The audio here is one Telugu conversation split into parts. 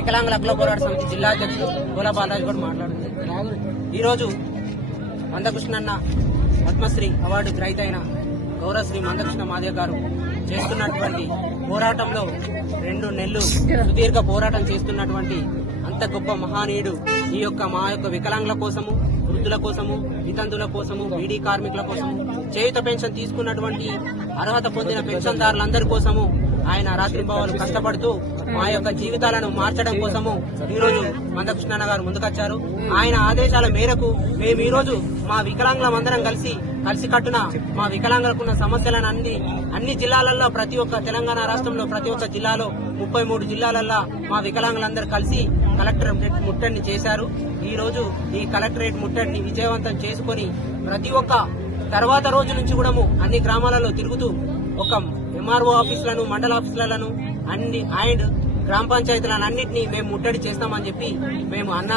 వికలాంగుల హక్కుల పోరాట సమితి జిల్లా అధ్యక్షుడు గోలా బాలరాజు కూడా మాట్లాడుతుంది. ఈరోజు మందకృష్ణన్న పద్మశ్రీ అవార్డు గ్రహీత అయిన గౌరవశ్రీ మందకృష్ణ మాదేవ్ గారు చేస్తున్నటువంటి పోరాటంలో 2 నెలలు సుదీర్ఘ పోరాటం చేస్తున్నటువంటి అంత గొప్ప మహానీయుడు మా యొక్క వికలాంగుల కోసము, వృద్ధుల కోసము, వితంతుల కోసము, బీడీ కార్మికుల కోసము, చేయుత పెన్షన్ తీసుకున్నటువంటి అర్హత పొందిన పెన్షన్దారులందరి కోసము ఆయన రాత్రింబవళ్లు కష్టపడుతూ మా యొక్క జీవితాలను మార్చడం కోసము ఈరోజు మందకృష్ణన్న గారు ముందుకొచ్చారు. ఆయన ఆదేశాల మేరకు మేము ఈరోజు మా వికలాంగులందరం కలిసికట్టున మా వికలాంగులకున్న సమస్యలను అన్ని జిల్లాలలో ప్రతి ఒక్క తెలంగాణ రాష్ట్రంలో ప్రతి ఒక్క జిల్లాలో 33 జిల్లాలలో మా వికలాంగులందరూ కలిసి కలెక్టరేట్ ముట్టడిని చేశారు. ఈ రోజు ఈ కలెక్టరేట్ ముట్టడిని విజయవంతం చేసుకుని ప్రతి ఒక్క తర్వాత రోజు నుంచి కూడా అన్ని గ్రామాలలో తిరుగుతూ ఒక ఎంఆర్ఓ ఆఫీసులను, మండల ఆఫీసులను అండ్ గ్రామ పంచాయతీలను అన్నింటినీ మేము ముట్టడి చేస్తామని చెప్పి మేము అన్న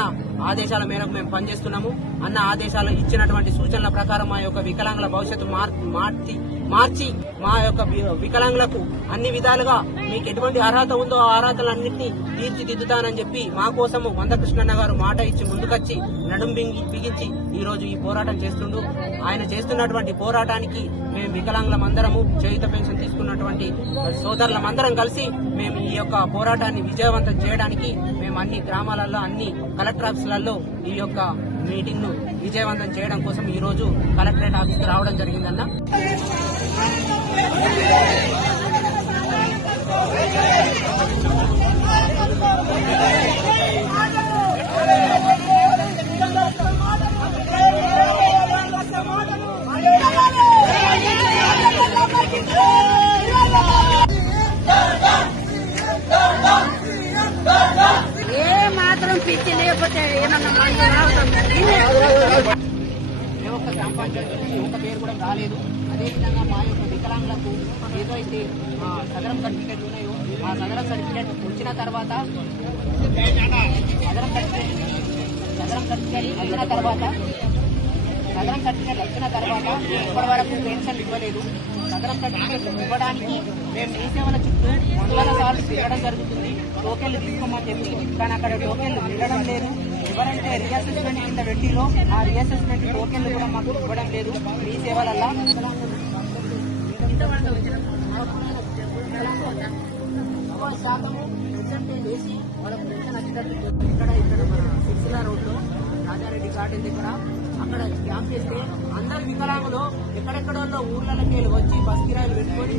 ఆదేశాల మేరకు మేము పనిచేస్తున్నాము. అన్న ఆదేశాలు ఇచ్చినటువంటి సూచనల ప్రకారం మా యొక్క వికలాంగుల భవిష్యత్తు మార్చి మా యొక్క వికలాంగులకు అన్ని విధాలుగా మీకు ఎటువంటి అర్హత ఉందో ఆ అర్హతలన్నింటినీ తీర్చిదిద్దుతానని చెప్పి మా కోసము మందకృష్ణన్న గారు మాట ఇచ్చి ముందుకొచ్చి నడుం బిగించి ఈ రోజు ఈ పోరాటం చేస్తుండు. ఆయన చేస్తున్నటువంటి పోరాటానికి మేము వికలాంగులమందరము, చేయుత పెన్షన్ తీసుకున్నటువంటి సోదరులమందరం కలిసి మేము ఈ యొక్క పోరాటాన్ని విజయవంతం చేయడానికి మేము అన్ని గ్రామాలలో, అన్ని కలెక్టర్ ఆఫీసులలో ఈ యొక్క మీటింగ్ ను విజయవంతం చేయడం కోసం ఈ రోజు కలెక్టరేట్ ఆఫీస్కి రావడం జరిగిందన్న. ఏ మాత్రం పిచ్చి లేకపోతే ఏమన్నా ఒక్క గ్రామ పంచాయతీ నుంచి ఒక పేరు కూడా రాలేదు. అదేవిధంగా మా యొక్క వికలాంగులకు ఏదైతే సదరం సర్టిఫికేట్ ఉన్నాయో ఆ సదరం సర్టిఫికేట్ వచ్చిన తర్వాత సదరం సర్టిఫికేట్ వచ్చిన తర్వాత ఇప్పటి వరకు పెన్షన్ ఇవ్వలేదు. సదరం సర్టిఫికేట్ ఇవ్వడానికి మేము మీ సేవల చుట్టూ వందల సార్లు తిరగడం జరుగుతుంది. టోకెన్లు తీసుకోమని చెప్పి, కానీ అక్కడ టోకెన్లు మిగడం లేదు. ఎవరైతే రీఅసెస్మెంట్ కింద పెట్టిరో ఆ రీఅసెస్మెంట్ టోకెన్లు కూడా మాకు ఇవ్వడం లేదు. మీ సేవలల్లా శాతము పర్సెంటేజ్ వేసి వాళ్ళకు పెన్షన్ వచ్చేటట్టు ఇక్కడ మన సిరిసిల్ల రోడ్లో రాజారెడ్డి గార్డెన్ దగ్గర అక్కడ క్యాంప్ చేస్తే అందరు వికలాంగులు ఎక్కడెక్కడో ఊర్లకి వచ్చి బస్ కిరాయిలు పెట్టుకొని